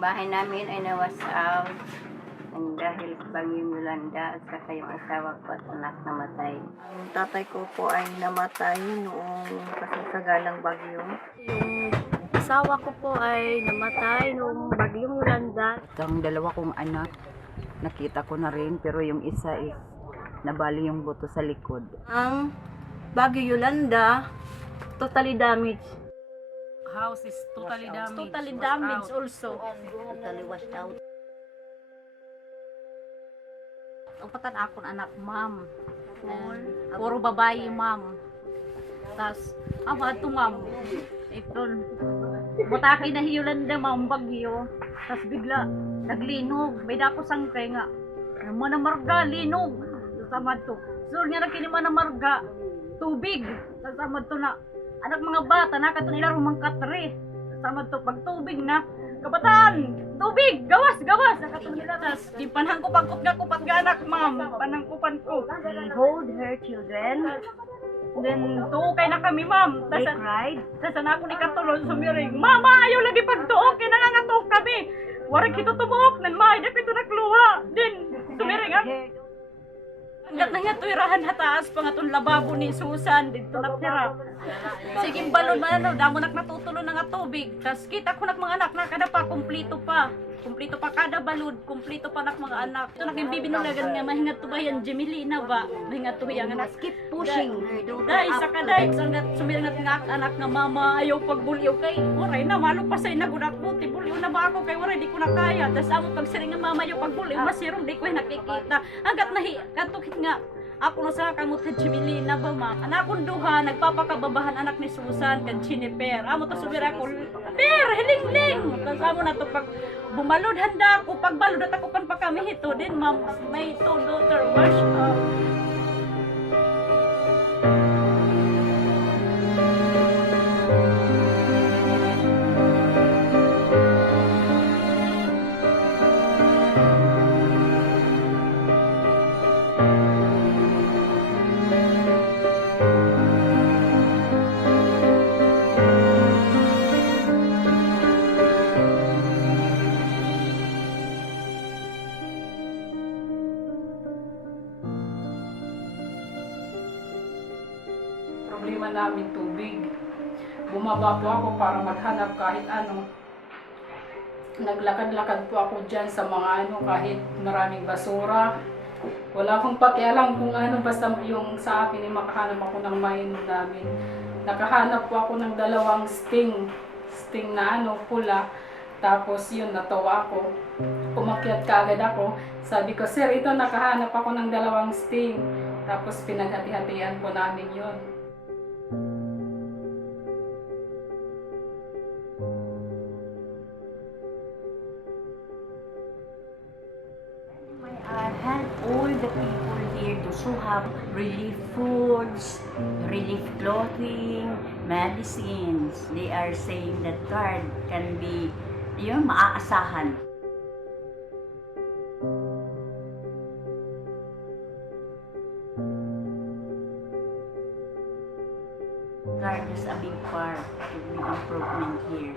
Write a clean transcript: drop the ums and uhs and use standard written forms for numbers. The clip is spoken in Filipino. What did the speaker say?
bahay namin ay nawas out ng dahil sa Bagyong Yolanda at saka yung asawa ko at anak namatay. Ang tatay ko po ay namatay noong kasagalang bagyo. Yung asawa ko po ay namatay noong Bagyong Yolanda. Ang dalawa kong anak, nakita ko na rin, pero yung isa is nabali yung buto sa likod. Ang Bagyo Yolanda, totally damaged. House is totally damaged. Totally was damaged out. also. Totally washed out. Upatan akong anak, ma'am. Puro babae, ma'am. Tapos, ama ito, ma'am. Ito, butaki na Yolanda, ma'am, bagyo. Tapos bigla, naglinog. May dako sangkay nga. Mana marga, linog. Sama to. So, nga na kinima na marga, tubig. Sama to na, anak mga bata, nakato nila rumangkatre. Sama to, pag tubig na, kabataan, tubig, gawas, gawas. Nakato nila, tas, di panang ko pagkot nga kupat ga anak, ma'am. Panangkupan ko. We hold her children. Then, tuukay na kami, ma'am. They Tas, cried. Saan ako ni Katulon sumiring, Mama, ayaw lagi pagtuok, kaya nangangatok kami. Warag kito tumuok, nan maay na pito nakluha. Din, sumiring ako. Hanggat na nga tuwirahan hataas pa nga itong lababo ni Susan, dito natira. Sige, balon man, ano, damo nak natutulo na nga tubig. Tas kita ko nak mga anak, nakada pa, kumplito pa. Kumplito pa kada balod, kumplito pa nak mga anak. Ito nak yung bibinulagan nga, mahingat to ba yan, Jemelina ba? Mahingat to ba yan, anak. Keep pushing her daughter Dahil up. sa kaday, sangat sumiringat nga anak nga mama, ayaw pagbulyo kay waray na, malo pa sa'y nagunak mo, tibulyo na ba ako kay waray, di ko na kaya. Tapos amo pagsiring nga mama, ayaw pagbulyo, masirong di ko nakikita. Hanggat nahi, katukit nga, ako na sa kamot ka Jemelina ba ma? Anak kong duha, nagpapakababahan anak ni Susan, kan Jennifer. Amo to subira ko, Per, hiling-ling! Tapos amo na to pag bumalod, handa ako, pagbalod at ako pan pa kami hito din, ma'am, may two daughter wash up. Problema namin tubig. Bumaba po ako para maghanap kahit ano. Naglakad-lakad po ako dyan sa mga ano, kahit maraming basura. Wala akong pakialam kung ano, basta yung sa akin ay makahanap ako ng mainom namin. Nakahanap po ako ng dalawang sting na ano, pula. Tapos yun, natawa ako. Umakyat kaagad ako. Sabi ko, sir, ito nakahanap ako ng dalawang sting. Tapos pinaghati-hatian po namin yun. Help all the people here, those who have relief foods, relief clothing, medicines. They are saying that God can be, yun, maaasahan. God is a big part to the improvement here.